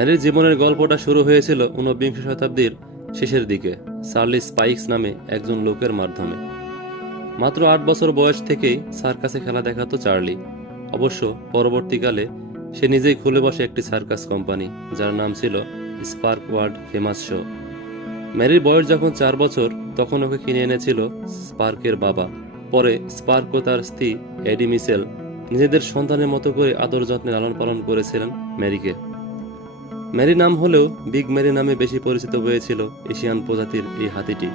ম্যারির জীবনের গল্পটা শুরু হয়েছিল ঊনবিংশ শতাব্দীর শেষের দিকে চার্লি স্পাইক্স নামে একজন লোকের মাধ্যমে। মাত্র 8 বছর বয়স থেকেই সার্কাসে খেলা দেখাতো চার্লি। অবশ্য পরবর্তীকালে সে নিজেই খুলে বসে একটি সার্কাস কোম্পানি, যার নাম ছিল স্পার্ক ওয়ার্ল্ড ফেমাস শো। ম্যারির বয়স যখন 4 বছর, তখন ওকে কিনে এনেছিল স্পার্কের বাবা। পরে স্পার্ক ও তার স্ত্রী এডি মিসেল নিজেদের সন্তানের মতো করে আদর যত্নে লালন পালন করেছিলেন ম্যারিকে। ম্যারি নাম হলেও বিগ ম্যারি নামে বেশি পরিচিত হয়েছিল এশিয়ান প্রজাতির এই হাতিটি।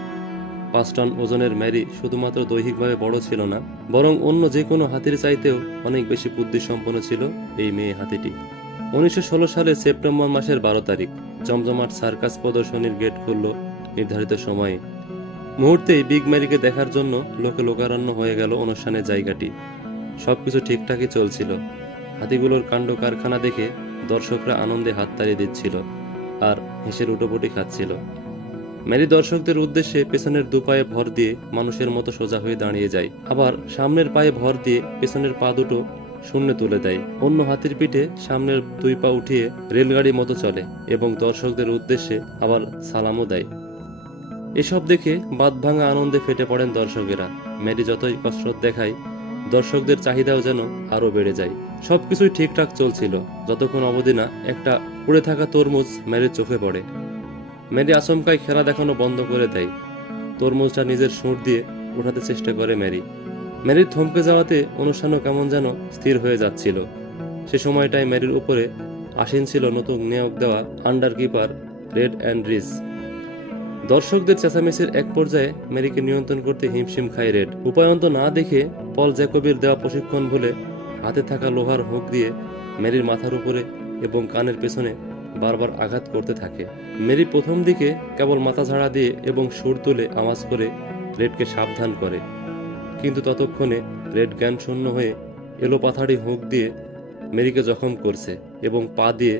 5 টন ওজনের ম্যারি শুধুমাত্র দৈহিকভাবে বড় ছিল না, বরং অন্য যে কোনো হাতির চাইতেও অনেক বেশি বুদ্ধিসম্পন্ন ছিল এই মেয়ে হাতিটি। 1916 সালের সেপ্টেম্বর মাসের 12 তারিখ জমজমাট সার্কাস প্রদর্শনীর গেট খুলল নির্ধারিত সময়ে। মুহূর্তেই বিগ ম্যারিকে দেখার জন্য লোকে লোকারণ্য হয়ে গেল অনুষ্ঠানের জায়গাটি। সবকিছু ঠিকঠাকই চলছিল। হাতিগুলোর কাণ্ড কারখানা দেখে দর্শকরা আনন্দে হাততালি দিচ্ছিল আর হেসে লুটোপুটি খাচ্ছিল। ম্যারি দর্শকদের উদ্দেশ্যে পেছনের 2 পায়ে ভর দিয়ে মানুষের মতো সোজা হয়ে দাঁড়িয়ে যায়, আবার সামনের পায়ে ভর দিয়ে পেছনের পা দুটো শূন্যে তুলে দেয়। অন্য হাতির পিঠে সামনের 2 পা উঠিয়ে রেলগাড়ির মতো চলে এবং দর্শকদের উদ্দেশ্যে আবার সালামও দেয়। এসব দেখে বাঁধভাঙা আনন্দে ফেটে পড়েন দর্শকেরা। ম্যারি যতই কসরত দেখায়, দর্শকদের চাহিদাও যেন আরো বেড়ে যায়। সবকিছুই ঠিকঠাক চলছিল যতক্ষণ অবধি না একটা উড়ে থাকা তরমুজ ম্যারির চোখে পড়ে। ম্যারি আচমকাই খেলা দেখানো বন্ধ করে দেয়। তরমুজটা নিজের সুঁড় দিয়ে ওঠাতে চেষ্টা করে ম্যারির থমকে যাওয়াতে অনুষ্ঠানও কেমন যেন স্থির হয়ে যাচ্ছিল। সে সময়টায় ম্যারির উপরে আসীন ছিল নতুন নিয়োগ দেওয়া আন্ডার কিপার রেড অ্যান্ড্রিজ। দর্শকদের চেঁচামেচির এক পর্যায়ে ম্যারিকে নিয়ন্ত্রণ করতে হিমশিম খায় রেড। উপায়ন্ত না দেখে পল জ্যাকবির দেওয়া প্রশিক্ষণ ভুলে হাতে থাকা লোহার হুক দিয়ে ম্যারির মাথার উপরে এবং কানের পেছনে বারবার আঘাত করতে থাকে। ম্যারি প্রথম দিকে কেবল মাথা ঝাড়া দিয়ে এবং সুর তুলে আওয়াজ করে রেডকে সাবধান করে, কিন্তু ততক্ষণে রেড জ্ঞান শূন্য হয়ে এলোপাথাড়ি হুক দিয়ে ম্যারিকে জখম করছে এবং পা দিয়ে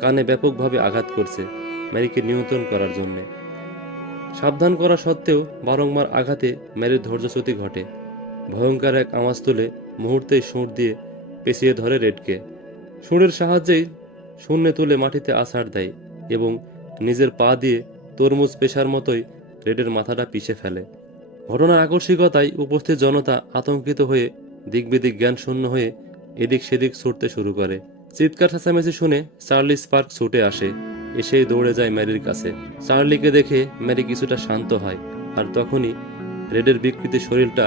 কানে ব্যাপকভাবে আঘাত করছে ম্যারিকে নিয়ন্ত্রণ করার জন্যে। সাবধান করা সত্ত্বেও বারংবার আঘাতে ম্যারির ধৈর্যচ্যুতি ঘটে। ভয়ঙ্কর এক আওয়াজ তুলে মুহূর্তেই সুর দিয়ে পেঁচিয়ে ধরে রেডকে। সুরের সাহায্যেই শূন্যে তুলে মাটিতে আছাড় দেয় এবং নিজের পা দিয়ে তরমুজ পেশার মতোই রেডের মাথাটা পিষে ফেলে। ঘটনার আকস্মিকতায় উপস্থিত জনতা আতঙ্কিত হয়ে দিকবিদিক জ্ঞান শূন্য হয়ে এদিক সেদিক ছুটতে শুরু করে। চিৎকার চেঁচামেচি শুনে চার্লি স্পার্ক ছুটে আসে, এসেই দৌড়ে যায় ম্যারির কাছে। চার্লিকে দেখে ম্যারি কিছুটা শান্ত হয়, আর তখনই রেডের বিকৃত শরীরটা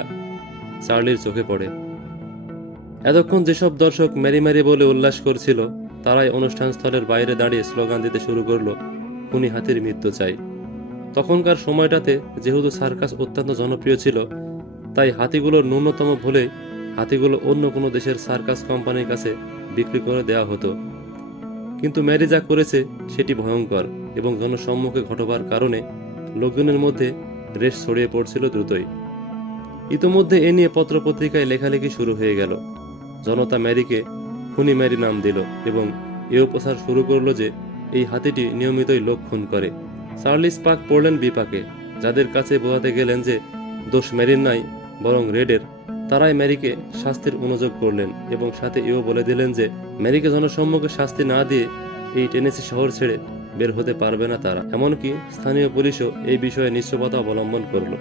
চার্লির চোখে পড়ে। এতক্ষণ যেসব দর্শক ম্যারি ম্যারি বলে উল্লাস করছিল, তারাই অনুষ্ঠান স্থলের বাইরে দাঁড়িয়ে স্লোগান দিতে শুরু করলো, খুনি হাতির মৃত্যু চাই। তখনকার সময়টাতে যেহেতু সার্কাস অত্যন্ত জনপ্রিয় ছিল, তাই হাতিগুলোর ন্যূনতম ভুলে হাতিগুলো অন্য কোনো দেশের সার্কাস কোম্পানির কাছে বিক্রি করে দেওয়া হতো। কিন্তু ম্যারি যা করেছে সেটি ভয়ঙ্কর এবং জনসম্মুখে ঘটবার কারণে লোকজনের মধ্যে রেশ ছড়িয়ে পড়ছিল দ্রুতই। ইতোমধ্যে এ নিয়ে পত্রপত্রিকায় লেখালেখি শুরু হয়ে গেল। জনতা ম্যারিকে খুনি ম্যারি নাম দিল এবং এও প্রচার শুরু করলো যে এই হাতিটি নিয়মিতই লোক খুন করে। চার্লি স্পার্ক পড়লেন বিপাকে। যাদের কাছে বোঝাতে গেলেন যে দোষ ম্যারির নাই, বরং রেডের, তারাই ম্যারিকে শাস্তির অনুযোগ করলেন এবং সাথে এও বলে দিলেন যে ম্যারিকে জনসম্মুখে শাস্তি না দিয়ে এই টেনেসি শহর ছেড়ে বের হতে পারবে না তারা। এমনকি স্থানীয় পুলিশও এই বিষয়ে নিশ্চয়তা অবলম্বন করল।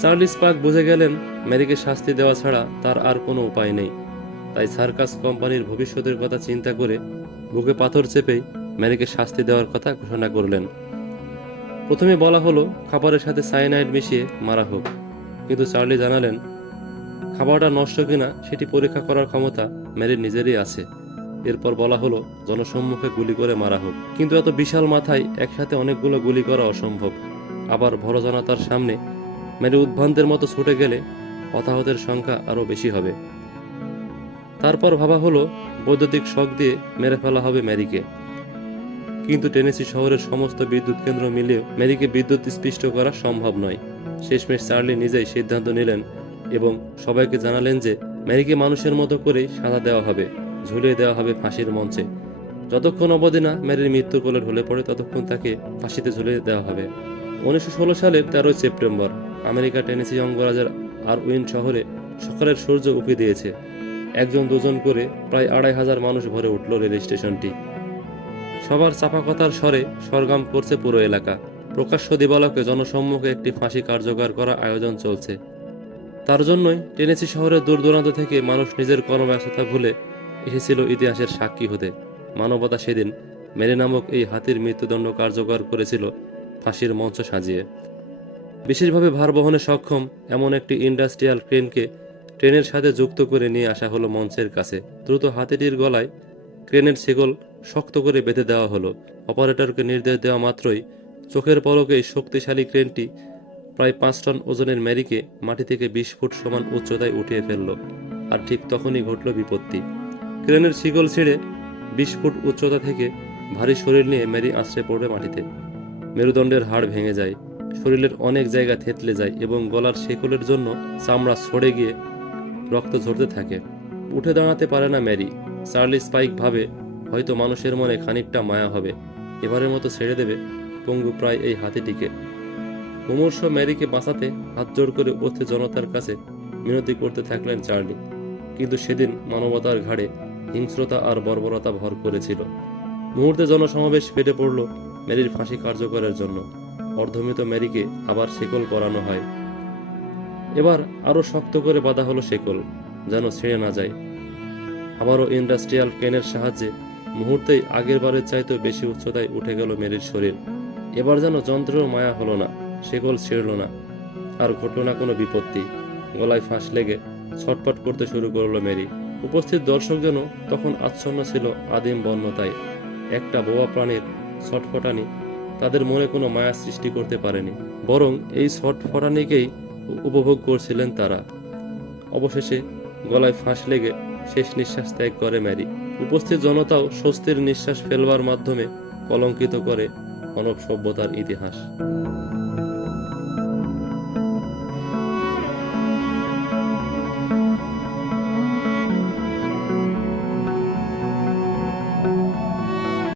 চার্লি স্পার্ক বুঝে গেলেন ম্যারিকে শাস্তি দেওয়া ছাড়া তার আর কোনো উপায় নেই। তাই সার্কাস কোম্পানির ভবিষ্যতের কথা চিন্তা করে বুকে পাথর চেপেই ম্যারিকে শাস্তি দেওয়ার কথা ঘোষণা করলেন। প্রথমে বলা হলো খাবারের সাথে সায়ানাইড মিশিয়ে মারা হোক, কিন্তু চার্লি জানালেন খাবারটা নষ্ট কিনা সেটি পরীক্ষা করার ক্ষমতা ম্যারির নিজেরই আছে। এরপর বলা হলো জনসম্মুখে গুলি করে মারা হোক, কিন্তু এত বিশাল মাথায় একসাথে অনেকগুলো গুলি করা অসম্ভব। আবার ভরা জনতার সামনে ম্যারি উদ্ভ্রান্তের মতো ছুটে গেলে হতাহতের সংখ্যা আরও বেশি হবে। তারপর ভাবা হলো বৈদ্যুতিক শক দিয়ে মেরে ফেলা হবে ম্যারিকে, কিন্তু টেনেসি শহরের সমস্ত বিদ্যুৎ কেন্দ্র মিলিয়েও ম্যারিকে বিদ্যুৎ স্পৃষ্ট করা সম্ভব নয়। শেষমেশ চার্লি নিজেই সিদ্ধান্ত নিলেন এবং সবাইকে জানালেন যে ম্যারিকে মানুষের মতো করেই সাজা দেওয়া হবে, ঝুলিয়ে দেওয়া হবে ফাঁসির মঞ্চে। যতক্ষণ অবধি না ম্যারির মৃত্যুর কোলে ঢলে পড়ে, ততক্ষণ তাকে ফাঁসিতে ঝুলিয়ে দেওয়া হবে। 1916 সালের 13 সেপ্টেম্বর আমেরিকা টেনেসি অঙ্গরাজ্যের আরউইন শহরে সকালের সূর্য উঁকি দিয়েছে। একজন দুজন করে প্রায় 2500 মানুষ ভরে উঠল রেল স্টেশনটি। সবার চাপা কথার স্বরে সরগম করছে পুরো এলাকা। প্রকাশ্য দিবালোকে জনসম্মুখে একটি ফাঁসি কার্যকর করার আয়োজন চলছে। তার জন্যই টেনেসি শহরের দূর দূরান্ত থেকে মানুষ নিজের কর্মব্যস্ততা ভুলে এসেছিল ইতিহাসের সাক্ষী হতে। মানবতা সেদিন মেরি নামক এই হাতির মৃত্যুদণ্ড কার্যকর করেছিল ফাঁসির মঞ্চ সাজিয়ে। বিশেষভাবে ভার বহনে সক্ষম এমন একটি ইন্ডাস্ট্রিয়াল ক্রেনকে ট্রেনের সাথে যুক্ত করে নিয়ে আসা হলো মঞ্চের কাছে। দ্রুত হাতিটির গলায় ক্রেনের শেকল শক্ত করে বেঁধে দেওয়া হলো। অপারেটরকে নির্দেশ দেওয়া মাত্রই চোখের পলকেই শক্তিশালী ক্রেনটি প্রায় 5 টন ওজনের ম্যারিকে মাটি থেকে 20 ফুট সমান উচ্চতায় উঠিয়ে ফেলল। আর ঠিক তখনই ঘটল বিপত্তি। ক্রেনের শিকল ছিঁড়ে 20 ফুট উচ্চতা থেকে ভারী শরীর নিয়ে ম্যারি আছড়ে পড়বে মাটিতে। মেরুদণ্ডের হাড় ভেঙে যায়, শরীরের অনেক জায়গা থেতলে যায় এবং গলার শেকলের জন্য চামড়া সরে গিয়ে রক্ত ঝরতে থাকে। উঠে দাঁড়াতে পারে না ম্যারি। চার্লি স্পাইক ভাবে হয়তো মানুষের মনে খানিকটা মায়া হবে, এবারের মতো ছেড়ে দেবে পঙ্গু প্রায় এই হাতিটিকে। মুমূর্ষু ম্যারিকে বাঁচাতে হাত জোড় করে উপস্থিত জনতার কাছে মিনতি করতে থাকলেন চার্লি। কিন্তু সেদিন মানবতার ঘাড়ে হিংস্রতা আর বর্বরতা ভর করেছিল। মুহূর্তে জনসমাবেশ ফেটে পড়ল ম্যারির ফাঁসি কার্যকরের জন্য। অর্ধমৃত ম্যারিকে আবার শেকল পরানো হয়। এবার আরো শক্ত করে বাঁধা হলো শেকল, যেন ছিঁড়ে না যায়। আবারও ইন্ডাস্ট্রিয়াল ক্রেনের সাহায্যে মুহূর্তেই আগের বারের চাইতেও বেশি উচ্চতায় উঠে গেল মেরির শরীর। এবার যেন যন্ত্রের মায়া হলো না, শেকল ছিঁড়ল না, আর ঘটল না কোনো বিপত্তি। গলায় ফাঁস লেগে ছটফট করতে শুরু করলো মেরি। উপস্থিত দর্শক যেন তখন আচ্ছন্ন ছিল আদিম বন্যতায়। একটা বোবা প্রাণীর ছটফটানি তাদের মনে কোনো মায়া সৃষ্টি করতে পারেনি, বরং এই ছটফটানিকেই উপভোগ করছিলেন তারা। অবশেষে গলায় ফাঁস লেগে শেষ নিঃশ্বাস ত্যাগ করে ম্যারি। উপস্থিত জনতাও স্বস্তির নিঃশ্বাস ফেলবার মাধ্যমে কলঙ্কিত করে মানব সভ্যতার ইতিহাস।